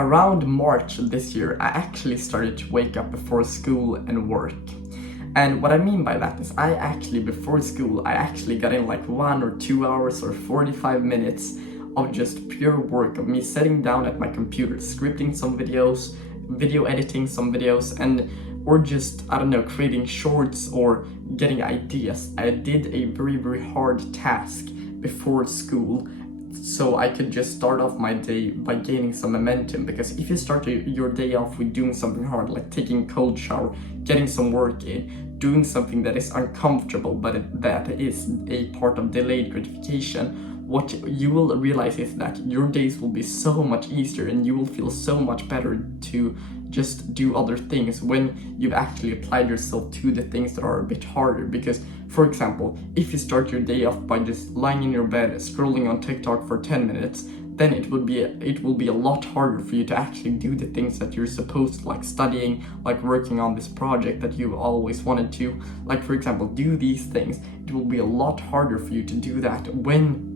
around March this year, I actually started to wake up before school and work. And what I mean by that is before school, I actually got in like 1 or 2 hours or 45 minutes of just pure work of me sitting down at my computer, scripting some videos, video editing some videos, or just, I don't know, creating shorts or getting ideas. I did a very, very hard task before school so I could just start off my day by gaining some momentum, because if you start your day off with doing something hard, like taking a cold shower, getting some work in, doing something that is uncomfortable but that is a part of delayed gratification, what you will realize is that your days will be so much easier and you will feel so much better to just do other things when you've actually applied yourself to the things that are a bit harder. Because, for example, if you start your day off by just lying in your bed scrolling on TikTok for 10 minutes, then it will be a lot harder for you to actually do the things that you're supposed to, like studying, like working on this project that you've always wanted to, like, for example, do these things. It will be a lot harder for you to do that when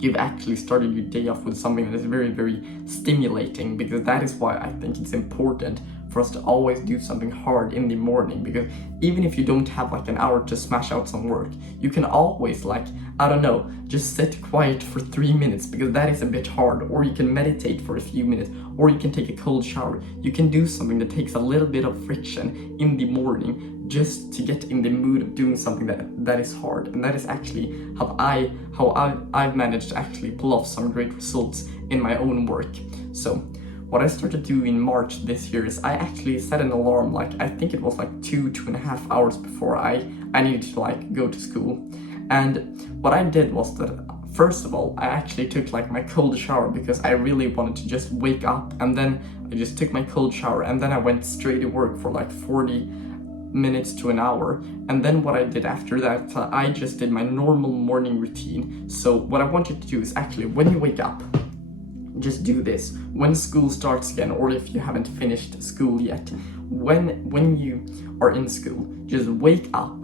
you've actually started your day off with something that is very, very stimulating. Because that is why I think it's important for us to always do something hard in the morning, because even if you don't have like an hour to smash out some work, you can always, like, I don't know, just sit quiet for 3 minutes, because that is a bit hard, or you can meditate for a few minutes, or you can take a cold shower. You can do something that takes a little bit of friction in the morning just to get in the mood of doing something that is hard. And that is actually how I've managed to actually pull off some great results in my own work. So what I started to do in March this year is I actually set an alarm, like I think it was like 2.5 hours before I needed to like go to school. And what I did was that, first of all, I actually took like my cold shower, because I really wanted to just wake up, and then I just took my cold shower, and then I went straight to work for like 40 minutes to an hour. And then what I did after that, I just did my normal morning routine. So what I want you to do is actually, when you wake up, just do this. When school starts again, or if you haven't finished school yet, when you are in school, just wake up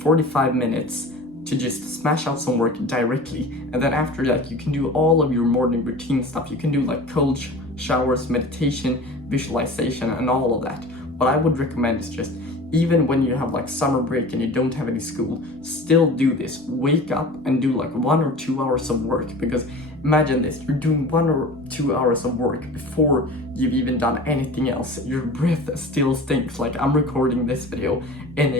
45 minutes to just smash out some work directly. And then after that, you can do all of your morning routine stuff. You can do like cold showers, meditation, visualization, and all of that. What I would recommend is just, even when you have like summer break and you don't have any school, still do this. Wake up and do like 1 or 2 hours of work, because imagine this, you're doing 1 or 2 hours of work before you've even done anything else. Your breath still stinks. Like, I'm recording this video in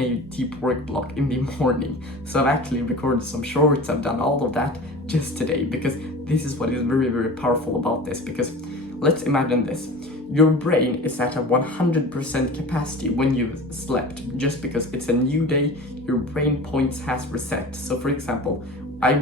a deep work block in the morning. So I've actually recorded some shorts, I've done all of that just today, because this is what is very, very powerful about this. Because let's imagine this. Your brain is at a 100% capacity when you've slept. Just because it's a new day, your brain points has reset. So for example, I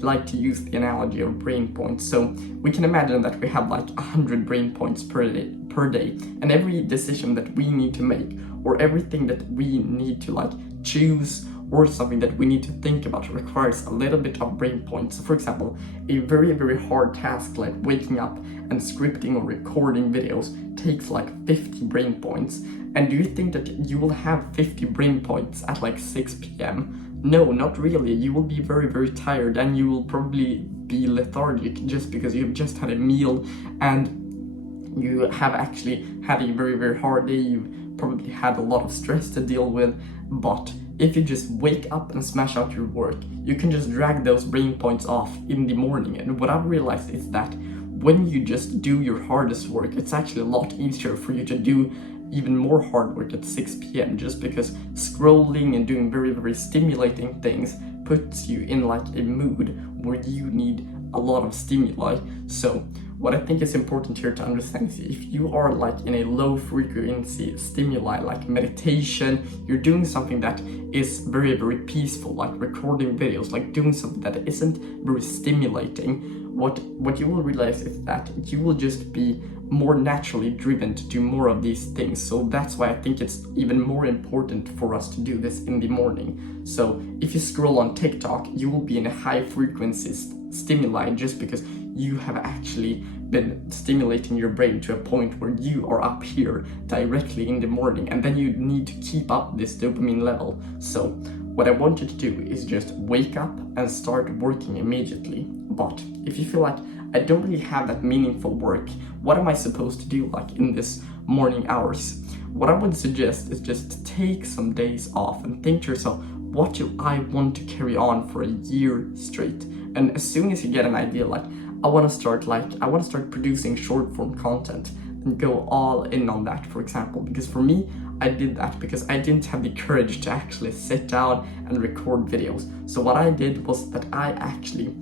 like to use the analogy of brain points. So we can imagine that we have like 100 brain points per day, and every decision that we need to make, or everything that we need to like choose, or something that we need to think about, requires a little bit of brain points. So for example, a very, very hard task like waking up and scripting or recording videos takes like 50 brain points. And do you think that you will have 50 brain points at like 6 p.m.? No, not really. You will be very, very tired, and you will probably be lethargic just because you've just had a meal and you have actually had a very, very hard day. You've probably had a lot of stress to deal with. But if you just wake up and smash out your work, you can just drag those brain points off in the morning. And what I've realized is that when you just do your hardest work, it's actually a lot easier for you to do even more hard work at 6 p.m. just because scrolling and doing very, very stimulating things puts you in like a mood where you need a lot of stimuli. So what I think is important here to understand is, if you are like in a low frequency stimuli, like meditation, you're doing something that is very, very peaceful, like recording videos, like doing something that isn't very stimulating, what you will realize is that you will just be more naturally driven to do more of these things. So that's why I think it's even more important for us to do this in the morning. So if you scroll on TikTok, you will be in a high frequency stimuli just because you have actually been stimulating your brain to a point where you are up here directly in the morning, and then you need to keep up this dopamine level. So what I want you to do is just wake up and start working immediately. But if you feel like I don't really have that meaningful work. What am I supposed to do like in this morning hours? What I would suggest is just take some days off and think to yourself, what do I want to carry on for a year straight? And as soon as you get an idea, like I want to start producing short form content, and go all in on that, for example. Because for me, I did that because I didn't have the courage to actually sit down and record videos. So what I did was that I actually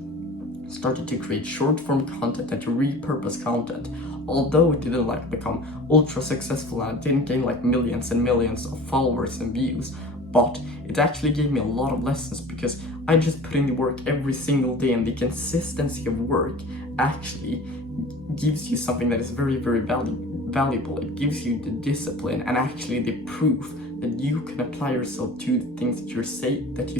started to create short form content and to repurpose content. Although it didn't like become ultra successful and I didn't gain like millions and millions of followers and views, but it actually gave me a lot of lessons because I just put in the work every single day, and the consistency of work actually gives you something that is very, very valuable. It gives you the discipline and actually the proof that you can apply yourself to the things that you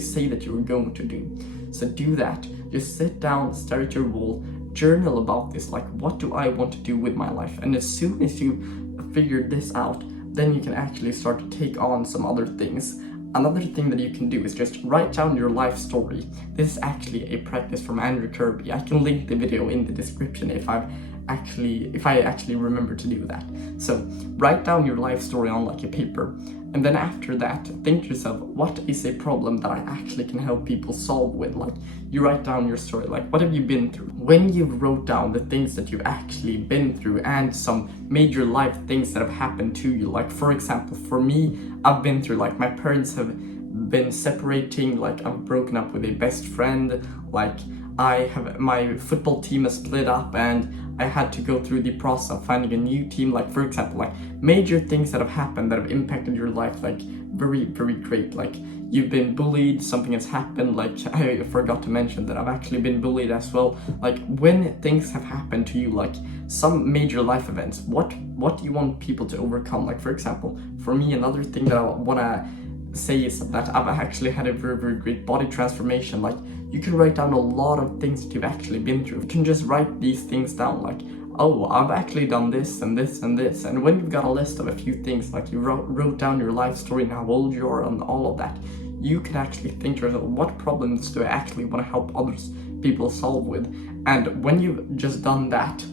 say that you're going to do. So do that. Just sit down, stare at your wall, journal about this, like what do I want to do with my life? And as soon as you figure this out, then you can actually start to take on some other things. Another thing that you can do is just write down your life story. This is actually a practice from Andrew Kirby. I can link the video in the description if I actually remember to do that. So write down your life story on like a paper, and then after that think to yourself, what is a problem that I actually can help people solve with? Like you write down your story, like what have you been through? When you wrote down the things that you've actually been through and some major life things that have happened to you, like for example for me, I've been through like my parents have been separating, like I've broken up with a best friend, like my football team has split up and I had to go through the process of finding a new team. Like for example, like major things that have happened that have impacted your life, like very, very great. Like you've been bullied, something has happened, like I forgot to mention that I've actually been bullied as well. Like when things have happened to you, like some major life events, what do you want people to overcome? Like for example, for me, another thing that I want to say is that I've actually had a very, very great body transformation. Like you can write down a lot of things that you've actually been through. You can just write these things down, like, oh, I've actually done this and this and this. And when you've got a list of a few things, like you wrote down your life story and how old you are and all of that, you can actually think to yourself, what problems do I actually want to help people solve with? And when you've just done that,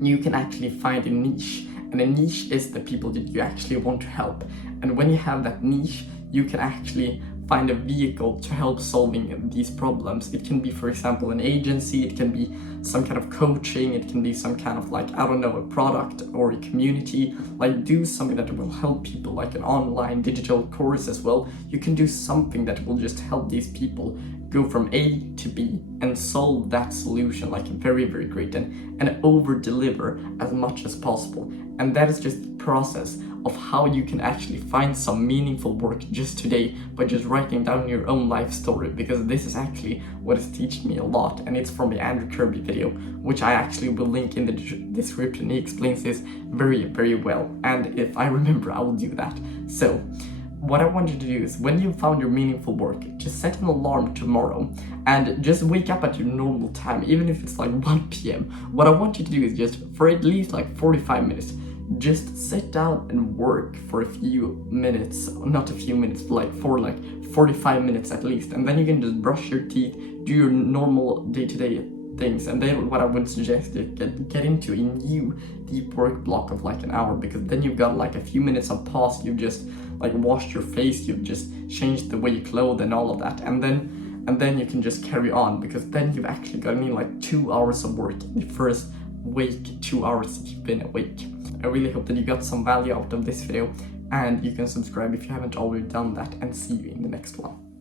you can actually find a niche. And a niche is the people that you actually want to help. And when you have that niche, you can actually find a vehicle to help solving these problems. It can be, for example, an agency, it can be some kind of coaching, it can be some kind of like, I don't know, a product or a community. Like do something that will help people, like an online digital course as well. You can do something that will just help these people go from A to B and solve that solution like very, very great, and over deliver as much as possible. And that is just the process of how you can actually find some meaningful work just today by just writing down your own life story, because this is actually what has taught me a lot, and it's from the Andrew Kirby video, which I actually will link in the description. He explains this very, very well, and if I remember, I will do that. So what I want you to do is, when you found your meaningful work, just set an alarm tomorrow and just wake up at your normal time, even if it's like 1 p.m. What I want you to do is just for at least like 45 minutes, just sit down and work for a few minutes, not a few minutes, but like for like 45 minutes at least. And then you can just brush your teeth, do your normal day-to-day things. And then what I would suggest is get into a new deep work block of like an hour, because then you've got like a few minutes of pause. You've just like washed your face, you've just changed the way you clothe and all of that. And then you can just carry on, because then you've actually got like 2 hours of work in the first wake, 2 hours that you've been awake. I really hope that you got some value out of this video, and you can subscribe if you haven't already done that, and see you in the next one.